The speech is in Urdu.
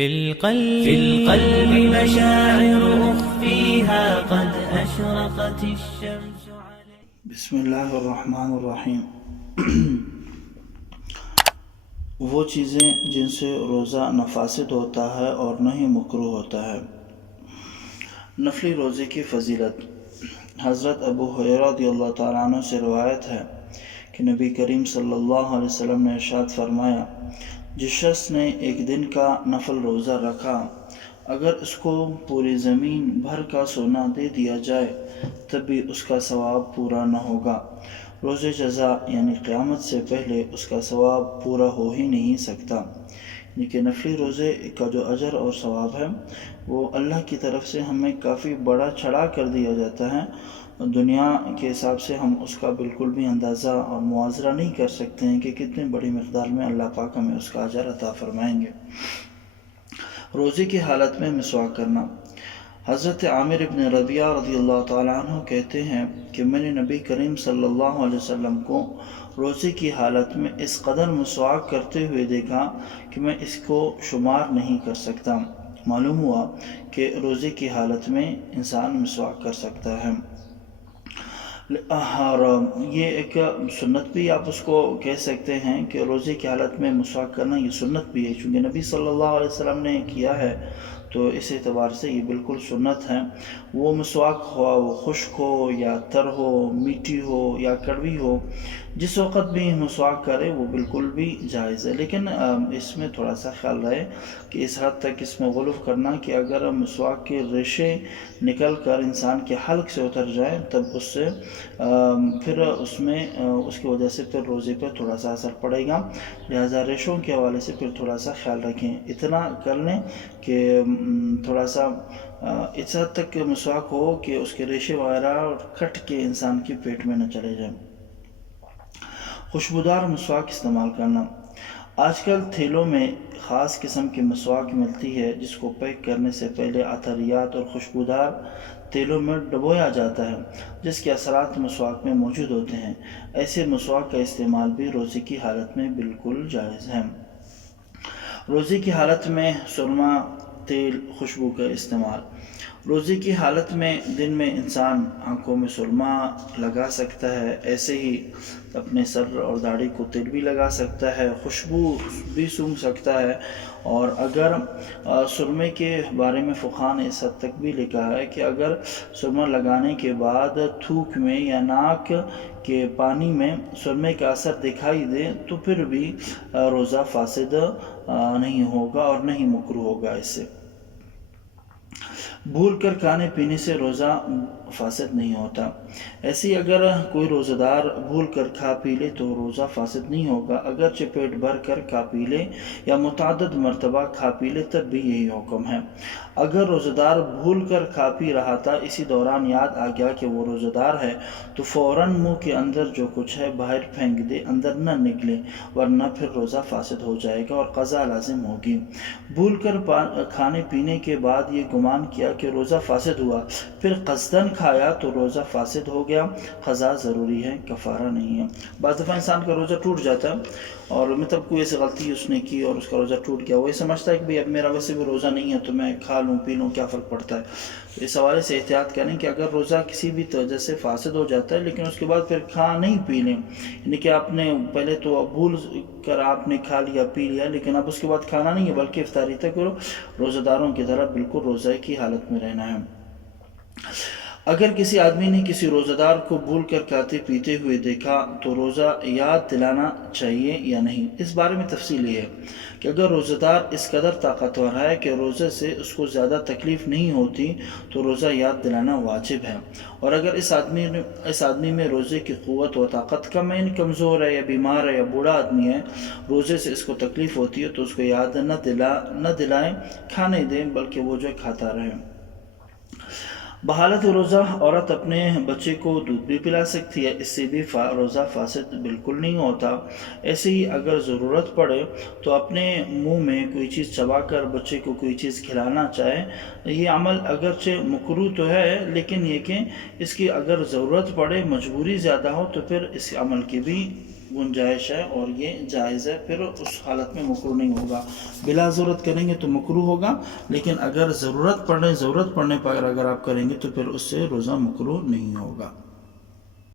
في القلب مشاعر أخفيها قد أشرقت الشمس عليه. بسم اللہ الرحمن الرحیم. وہ چیزیں جن سے روزہ نہ فاسد ہوتا ہے اور نہ ہی مکروہ ہوتا ہے. نفلی روزے کی فضیلت. حضرت ابو ہریرہ رضی اللہ تعالیٰ عنہ سے روایت ہے کہ نبی کریم صلی اللہ علیہ وسلم نے ارشاد فرمایا، جس شخص نے ایک دن کا نفل روزہ رکھا، اگر اس کو پوری زمین بھر کا سونا دے دیا جائے تب بھی اس کا ثواب پورا نہ ہوگا. روز جزا یعنی قیامت سے پہلے اس کا ثواب پورا ہو ہی نہیں سکتا. یعنی کہ نفلی روزے کا جو اجر اور ثواب ہے وہ اللہ کی طرف سے ہمیں کافی بڑا چڑھا کر دیا جاتا ہے. دنیا کے حساب سے ہم اس کا بالکل بھی اندازہ اور موازنہ نہیں کر سکتے ہیں کہ کتنی بڑی مقدار میں اللہ پاک ہمیں اس کا اجر عطا فرمائیں گے. روزے کی حالت میں مسواک کرنا. حضرت عامر ابن ربیعہ رضی اللہ تعالیٰ عنہ کہتے ہیں کہ میں نے نبی کریم صلی اللہ علیہ وسلم کو روزے کی حالت میں اس قدر مسواک کرتے ہوئے دیکھا کہ میں اس کو شمار نہیں کر سکتا. معلوم ہوا کہ روزے کی حالت میں انسان مسواک کر سکتا ہے. اور یہ ایک سنت بھی آپ اس کو کہہ سکتے ہیں کہ روزے کی حالت میں مسواک کرنا یہ سنت بھی ہے، چونکہ نبی صلی اللہ علیہ وسلم نے کیا ہے تو اس اعتبار سے یہ بالکل سنت ہے. وہ مسواک ہوا وہ خشک ہو یا تر ہو، میٹھی ہو یا کڑوی ہو، جس وقت بھی مسواک کرے وہ بالکل بھی جائز ہے. لیکن اس میں تھوڑا سا خیال رہے کہ اس حد تک اس میں غلو کرنا کہ اگر مسواک کے ریشے نکل کر انسان کے حلق سے اتر جائیں تب اس سے پھر اس میں اس کی وجہ سے پھر روزے پر تھوڑا سا اثر پڑے گا. لہٰذا ریشوں کے حوالے سے پھر تھوڑا سا خیال رکھیں. اتنا کر لیں کہ تھوڑا سا اس حد تک مسواک ہو کہ اس کے ریشے وغیرہ کٹ کے انسان کی پیٹ میں نہ چلے جائیں. خوشبودار مسواک استعمال کرنا. آج کل تھیلوں میں خاص قسم کی مسواک ملتی ہے جس کو پیک کرنے سے پہلے عطریات اور خوشبودار تیلوں میں ڈبویا جاتا ہے، جس کے اثرات مسواک میں موجود ہوتے ہیں. ایسے مسواک کا استعمال بھی روزے کی حالت میں بالکل جائز ہے. روزے کی حالت میں سرما، تیل، خوشبو کا استعمال. روزے کی حالت میں دن میں انسان آنکھوں میں سرما لگا سکتا ہے، ایسے ہی اپنے سر اور داڑھی کو تیل بھی لگا سکتا ہے، خوشبو بھی سونگھ سکتا ہے. اور اگر سرمے کے بارے میں فقہاء نے اس حد تک بھی لکھا ہے کہ اگر سرما لگانے کے بعد تھوک میں یا ناک کے پانی میں سرمے کا اثر دکھائی دے تو پھر بھی روزہ فاسد نہیں ہوگا اور نہیں مکروہ ہوگا. اس سے بھول کر کھانے پینے سے روزہ فاسد نہیں ہوتا. ایسے ہی اگر کوئی روزہ دار بھول کر کھا پی لے تو روزہ فاسد نہیں ہوگا، اگرچہ پیٹ بھر کر کھا پی لے یا متعدد مرتبہ کھا پی لے تب بھی یہی حکم ہے. اگر روزہ دار بھول کر کھا پی رہا تھا، اسی دوران یاد آ گیا کہ وہ روزہ دار ہے تو فوراً منہ کے اندر جو کچھ ہے باہر پھینک دے، اندر نہ نکلے، ورنہ پھر روزہ فاسد ہو جائے گا اور قضا لازم ہوگی. بھول کر کھانے پینے کے بعد یہ گمان کیا کہ روزہ فاسد ہوا، پھر قصداً کھایا تو روزہ فاسد ہو گیا. قضا ضروری ہے، کفارہ نہیں ہے. بعض دفعہ انسان کا روزہ ٹوٹ جاتا ہے اور مطلب کوئی ایسی غلطی اس نے کی اور اس کا روزہ ٹوٹ گیا، وہ یہ سمجھتا ہے کہ اب میرا ویسے بھی روزہ نہیں ہے تو میں کھا لوں پی لوں، کیا فرق پڑتا ہے. اس حوالے سے احتیاط کریں کہ اگر روزہ کسی بھی وجہ سے فاسد ہو جاتا ہے لیکن اس کے بعد پھر کھا نہیں پی لیں، یعنی کہ آپ نے پہلے تو بھول کر آپ نے کھا لیا پی لیا لیکن اب اس کے بعد کھانا نہیں ہے بلکہ افطاری تک روزہ داروں کی طرح بالکل روزہ کی حالت میں رہنا ہے. اگر کسی آدمی نے کسی روزہ دار کو بھول کر کھاتے پیتے ہوئے دیکھا تو روزہ یاد دلانا چاہیے یا نہیں. اس بارے میں تفصیل یہ ہے کہ اگر روزہ دار اس قدر طاقتور ہے کہ روزے سے اس کو زیادہ تکلیف نہیں ہوتی تو روزہ یاد دلانا واجب ہے. اور اگر اس آدمی میں روزے کی قوت و طاقت کم ہے، یعنی کمزور ہے یا بیمار ہے یا بوڑھا آدمی ہے، روزے سے اس کو تکلیف ہوتی ہے تو اس کو یاد نہ دلائیں، کھانے دیں، بلکہ وہ جو کھاتا رہے. بحالت روزہ عورت اپنے بچے کو دودھ بھی پلا سکتی ہے، اس سے بھی روزہ فاسد بالکل نہیں ہوتا. ایسے ہی اگر ضرورت پڑے تو اپنے منہ میں کوئی چیز چبا کر بچے کو کوئی چیز کھلانا چاہے. یہ عمل اگرچہ مکروہ تو ہے لیکن یہ کہ اس کی اگر ضرورت پڑے، مجبوری زیادہ ہو تو پھر اس عمل کی بھی گنجائش ہے اور یہ جائز ہے، پھر اس حالت میں مکروہ نہیں ہوگا۔ بلا ضرورت کریں گے تو مکروہ ہوگا، لیکن اگر ضرورت پڑنے پر اگر آپ کریں گے تو پھر اس سے روزہ مکروہ نہیں ہوگا۔